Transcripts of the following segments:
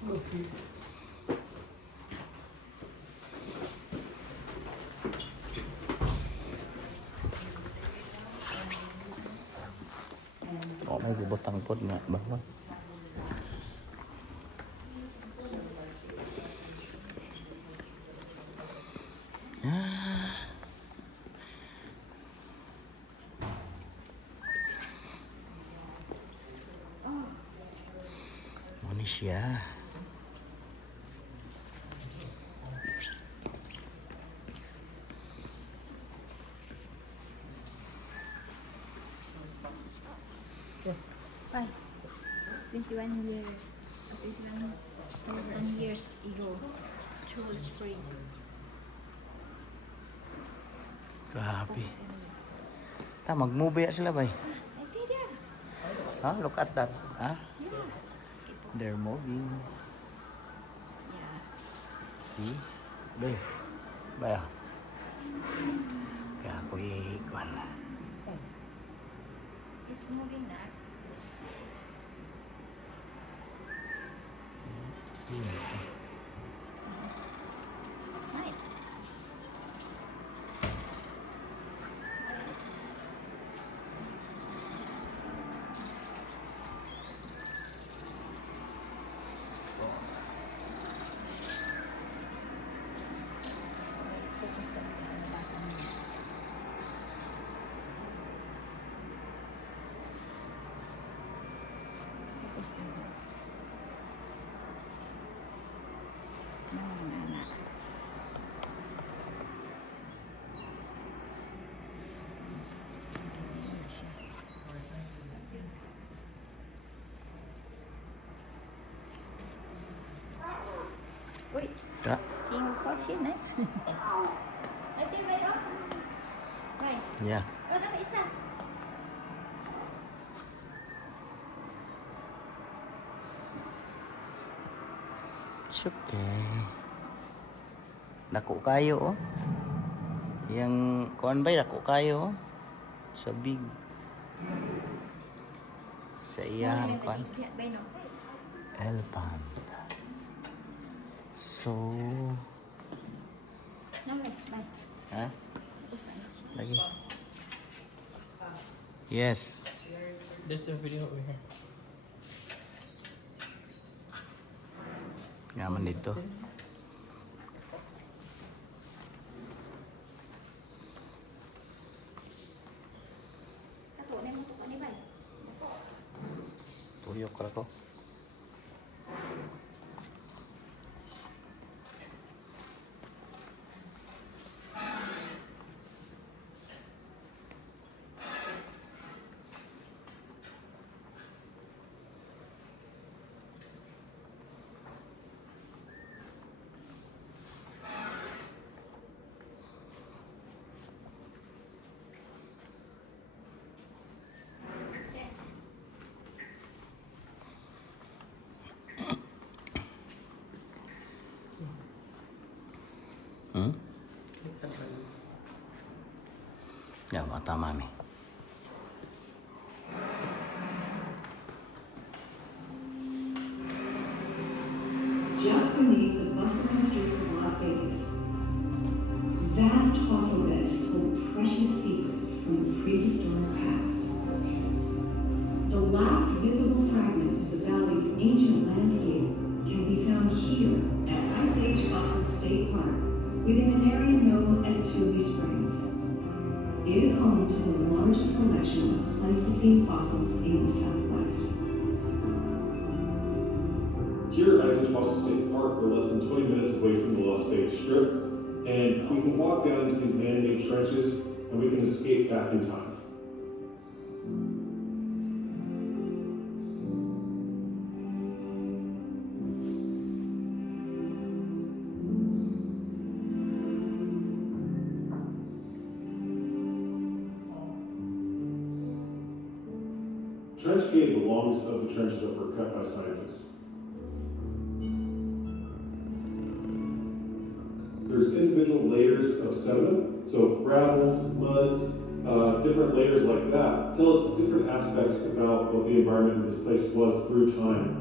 Oh, may gibutang pod nga bawal. Ini siya. Bye. 21 years. 21,000 years ago. Troll Spring. Grabe. Ta mag-movie sila bay. I think there. Ha? Look at that. Ha? Yeah. They're moving. Yeah. See? Bay. Bay. Kaya ako ikuan. It's moving now. Nice. Focus ka na sa nabasa mo. Focus ka na. Anak. Uy, Ya. tingog ko siya, nice. Ay, tirbay ko. Ay, Ya. ano ba isa? It's okay. Dako kayo oh. Yang kuan bay dako kayo oh. Sa big. Sa iyang kuan. Bay no. Elephant. So, No, bay. ha? Usan siya. Lagi. Yes. There's a video over here. Yaman dito. Kato na mo to ni bay. Tuyok ra ko. Ya, mata mami. Just beneath the bustling streets of Las Vegas, vast fossil beds hold precious secrets from the prehistoric past. The last visible fragment of the valley's ancient landscape can be found here at Ice Age Fossil State Park, within an area known as Tule Springs. It is home to the largest collection of Pleistocene fossils in the Southwest. Here at Ice Age Fossil State Park, we're less than 20 minutes away from the Las Vegas Strip, and we can walk down into these man-made trenches, and we can escape back in time. Trench K is the longest of the trenches that were cut by scientists. There's individual layers of sediment, so gravels, muds, different layers like that tell us different aspects about what the environment in this place was through time.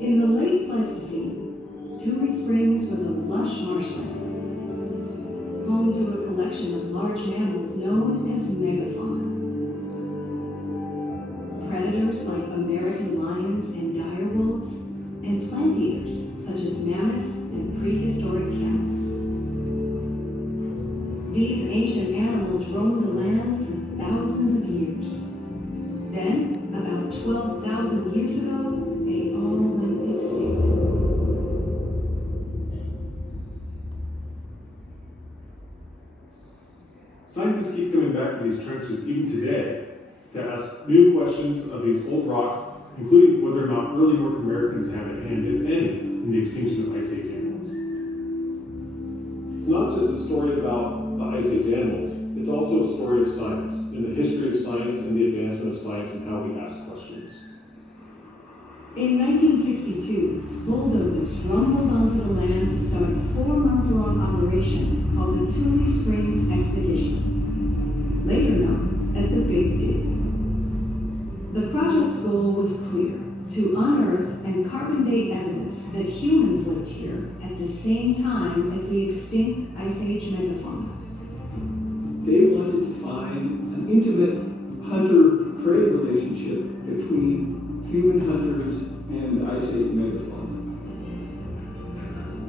In the late Pleistocene, Tule Springs was a lush marshland, home to a collection of large mammals known as megafauna. Predators like American lions and direwolves, and plant eaters such as mammoths and prehistoric camels. These ancient animals roamed the land for thousands of years. Then, about 12,000 years ago, they all went extinct. Scientists keep coming back to these trenches even today to ask new questions of these old rocks, including whether or not early North Americans had a hand, if any, in the extinction of Ice Age animals. It's not just a story about the Ice Age animals, it's also a story of science, and the history of science and the advancement of science and how we ask questions. In 1962, bulldozers rumbled onto the land to start a 4-month-long operation called the Tule Springs Expedition, later known as the Big Dig. The project's goal was clear: to unearth and carbon date evidence that humans lived here at the same time as the extinct Ice Age megafauna. They wanted to find an intimate hunter-prey relationship between human hunters and the Ice Age megafauna.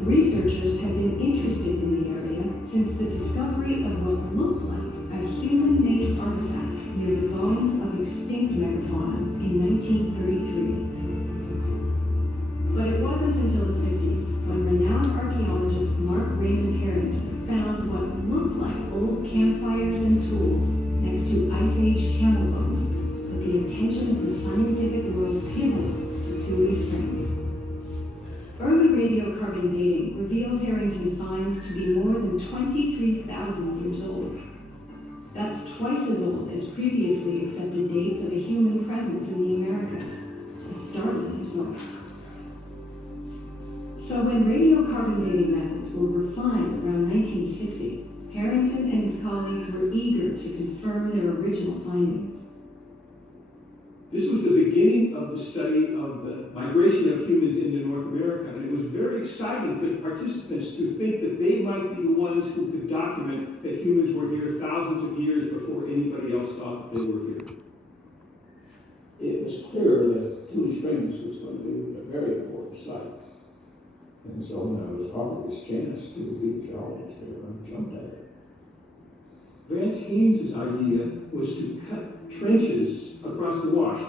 Researchers have been interested in the area since the discovery of what looked like a human-made artifact near the bones of extinct megafauna in 1933. But it wasn't until the 50s when renowned archaeologist Mark Raymond Harrington found what looked like old campfires and tools next to Ice Age camel bones that the attention of the scientific world pivoted to Tule Springs. Early radiocarbon dating revealed Harrington's finds to be more than 23,000 years old. That's twice as old as previously accepted dates of a human presence in the Americas, a startling result. So when radiocarbon dating methods were refined around 1960, Harrington and his colleagues were eager to confirm their original findings. This was the beginning of the study of the migration of humans into North America, and it was very exciting for the participants to think that they might be the ones who could document that humans were here thousands of years before anybody else thought that they were here. It was clear that Tule Springs was going to be a very important site. And so when I was offered this chance to be geologist there, I jumped at it. Vance Haynes' idea was to cut trenches across the wash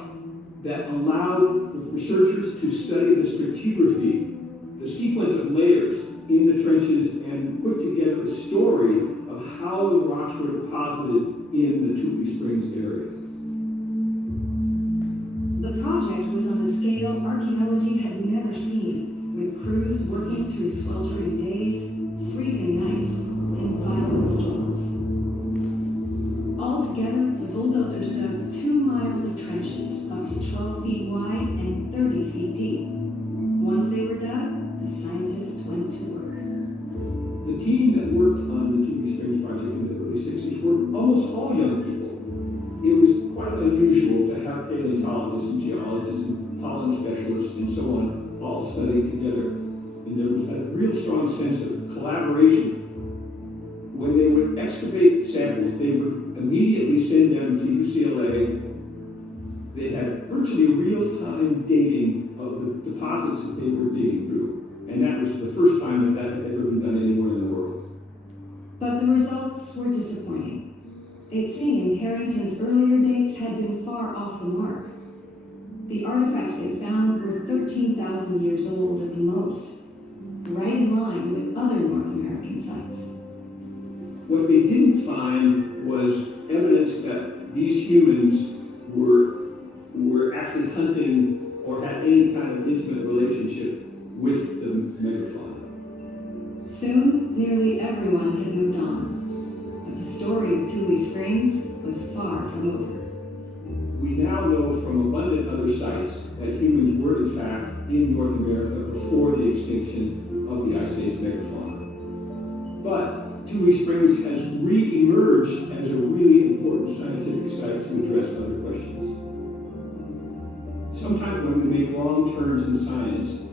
that allowed the researchers to study the stratigraphy, the sequence of layers in the trenches, and put together a story of how the rocks were deposited in the Tule Springs area. The project was on a scale archaeology had never seen, with crews working through sweltering days, freezing nights, and violent storms. Altogether, the bulldozers dug 2 miles of trenches up to 12 feet wide and 30 feet deep. Once they were done, the scientists went to work. The team that worked on the Tule Springs project in the early 60s were almost all young people. It was quite unusual to have paleontologists and geologists and pollen specialists and so on all studying together. And there was a real strong sense of collaboration. When they would excavate samples, they would immediately send them to UCLA. They had virtually real-time dating of the deposits that they were digging through. And that was the first time that had ever been done anywhere in the world. But the results were disappointing. It seemed Harrington's earlier dates had been far off the mark. The artifacts they found were 13,000 years old at the most, right in line with other North American sites. What they didn't find was evidence that these humans were actually hunting or had any kind of intimate relationship with the megafauna. Soon, nearly everyone had moved on. But the story of Tule Springs was far from over. We now know from abundant other sites that humans were in fact in North America before the extinction of the Ice Age megafauna. But Tule Springs has re-emerged as a really important scientific site to address other questions. sometimes when we make wrong turns in science,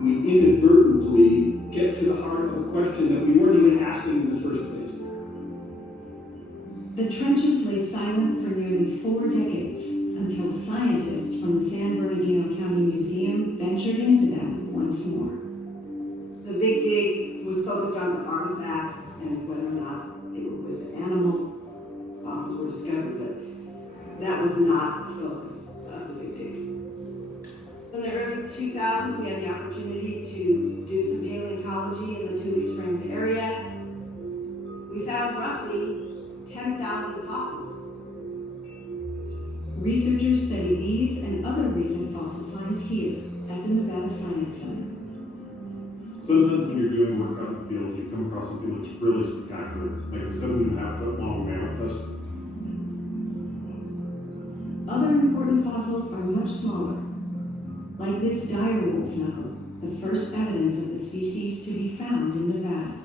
we inadvertently get to the heart of a question that we weren't even asking in the first place. The trenches lay silent for nearly 4 decades until scientists from the San Bernardino County Museum ventured into them once more. The Big Dig was focused on the artifacts and whether or not they were with animals. Fossils were discovered, but that was not the focus of the Big Dig. In the early 2000s, we had the opportunity to do some paleontology in the Tule Springs area. We found roughly 10,000 fossils. Researchers study these and other recent fossil finds here at the Nevada Science Center. Sometimes when you're doing work out in the field, you come across something that's really spectacular, like a 7.5-foot long mammoth tusk. Other important fossils are much smaller, like this direwolf knuckle, the first evidence of the species to be found in Nevada.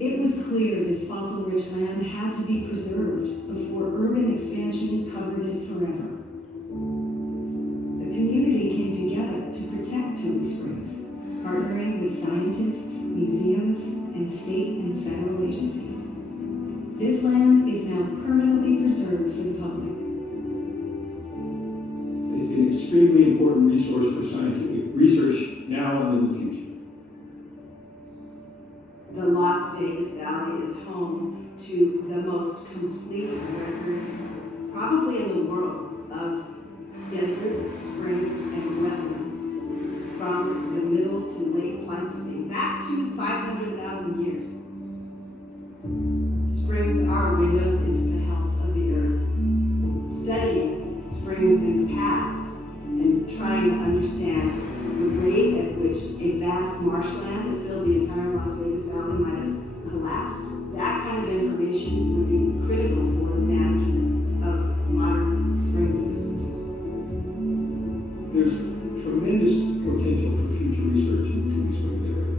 It was clear this fossil-rich land had to be preserved before urban expansion covered it forever. The community came together to protect Tule Springs, partnering with scientists, museums, and state and federal agencies. This land is now permanently preserved for the public. It's an extremely important resource for scientific research now and in the future. The Las Vegas Valley is home to the most complete record, probably in the world, of desert, springs, and wetlands from the middle to late Pleistocene, back to 500,000 years. Springs are windows into the health of the earth. Studying springs in the past and trying to understand the rate at which a vast marshland that filled the entire Las Vegas Valley might have collapsed, that kind of information would be critical for the management of modern spring ecosystems. There's tremendous potential for future research in the Tule Springs area.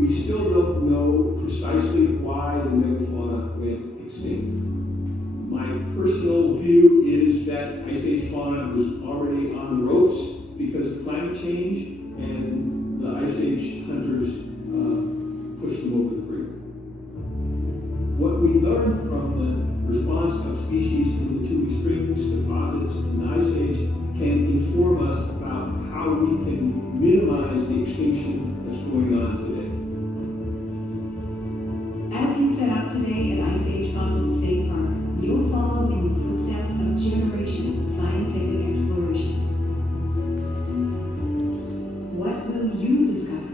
We still don't know precisely why the megafauna went extinct. My personal view is that Ice Age fauna was already on the ropes because of climate change, and the Ice Age hunters pushed them over the brink. What we learned from the response of species in the Tule Springs deposits in the Ice Age can inform us about how we can minimize the extinction that's going on today. As you set out today at Ice Age Fossil State Park, you'll follow in the footsteps of generations of scientific exploration. What will you discover?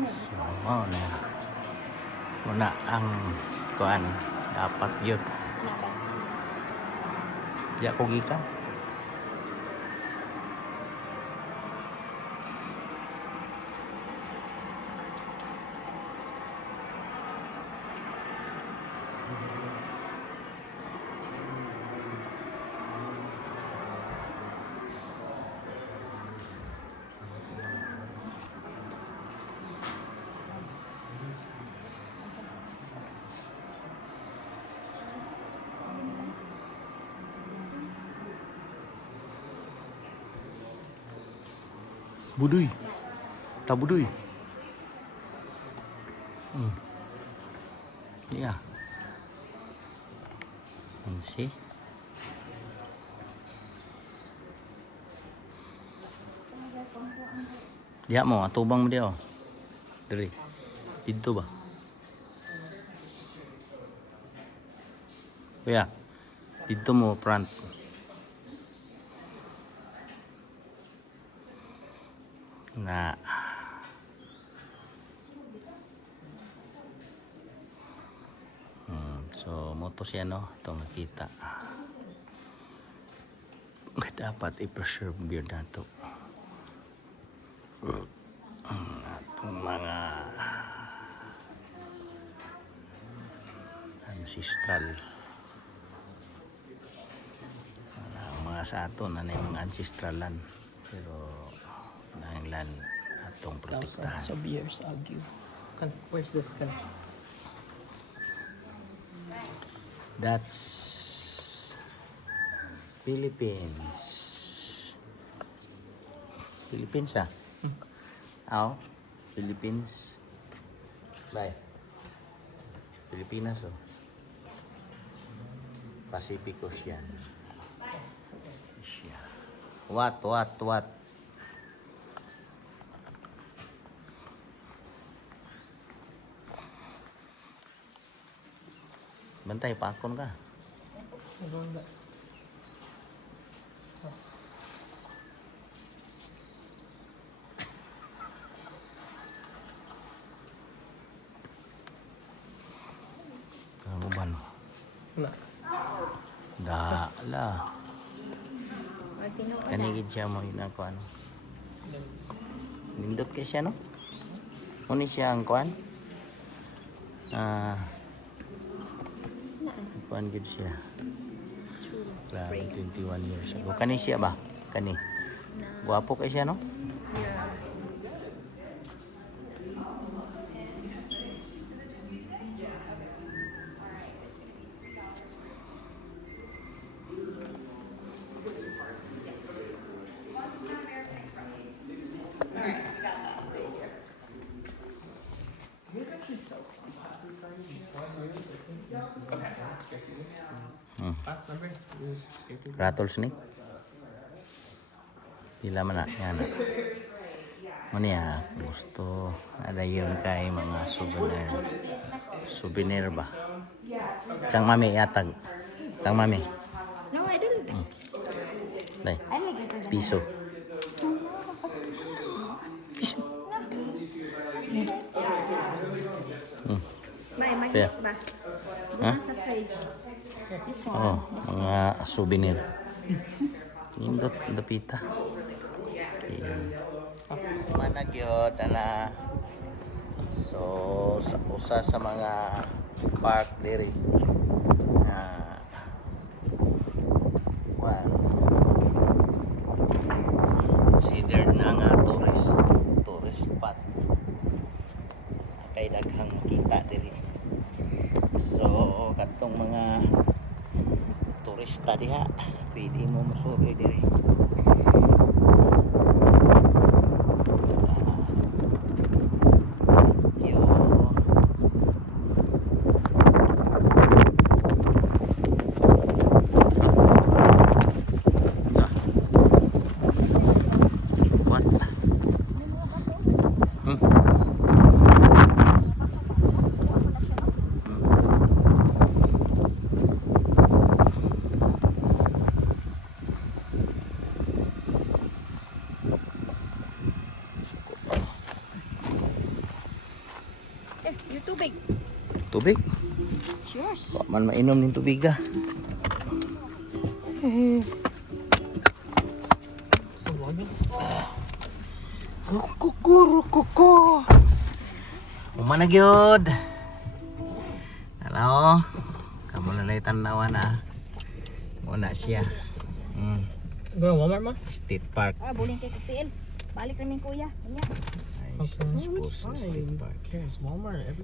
So, muna ang kuan dapat yun. Diya ko gikan. Buduy. Tak buduy. Yeah. See? Dia mo atubang mo dia. Diri. Dito ba? Kuya. Dito mo front. Na so moto siya no itong nakita dapat i-preserve gyud nato. ancestral. Mga sa ato na mga ancestralan. Pero nanglan atong protektahan. Thousands of years ago. Where's this guy? That's Philippines. Philippines ah. Oh, Philippines. Bye. Pilipinas oh. Pacific Ocean. Asia. What? Bantay, pakon ka. Ano ba no? Wala. Dala. Kanigid siya mo yun ako ano. Nindot kay siya no? Muni siya ang kuan. Kuan gid siya. Grabe, 21 years ago. Kani siya ba? Kani. Guwapo kay siya no? Remember? We used to scrape it. Rattlesnake. Pila man na yan. Muna gusto ada yun kay mga souvenir. Souvenir ba? Kang mami yatag. Kang mami. No, I didn't. Dai. I like it. Piso. May Yeah. ba? Ha? Sa fridge. This one. Oh, mga souvenir. Nindot dapita. Mana gyud ana. So sa usa sa mga park diri. Well, considered na nga tourist spot. Kay daghang makita diri. So katong mga turista diha, pwede mo masuri diri. What? You're too big. Tubig? It's yours. Wa man mainom ning tubig ah. Still vlogging? Kuku. Umana gyud. Hello. Kamu na lay tanawan ah. Muna siya. Go to Walmart, Ma? State Park. Buling kay Kupiil. Balik namin kuya. Kanya. Nice. No, it's fine. State Park. Who cares? Walmart.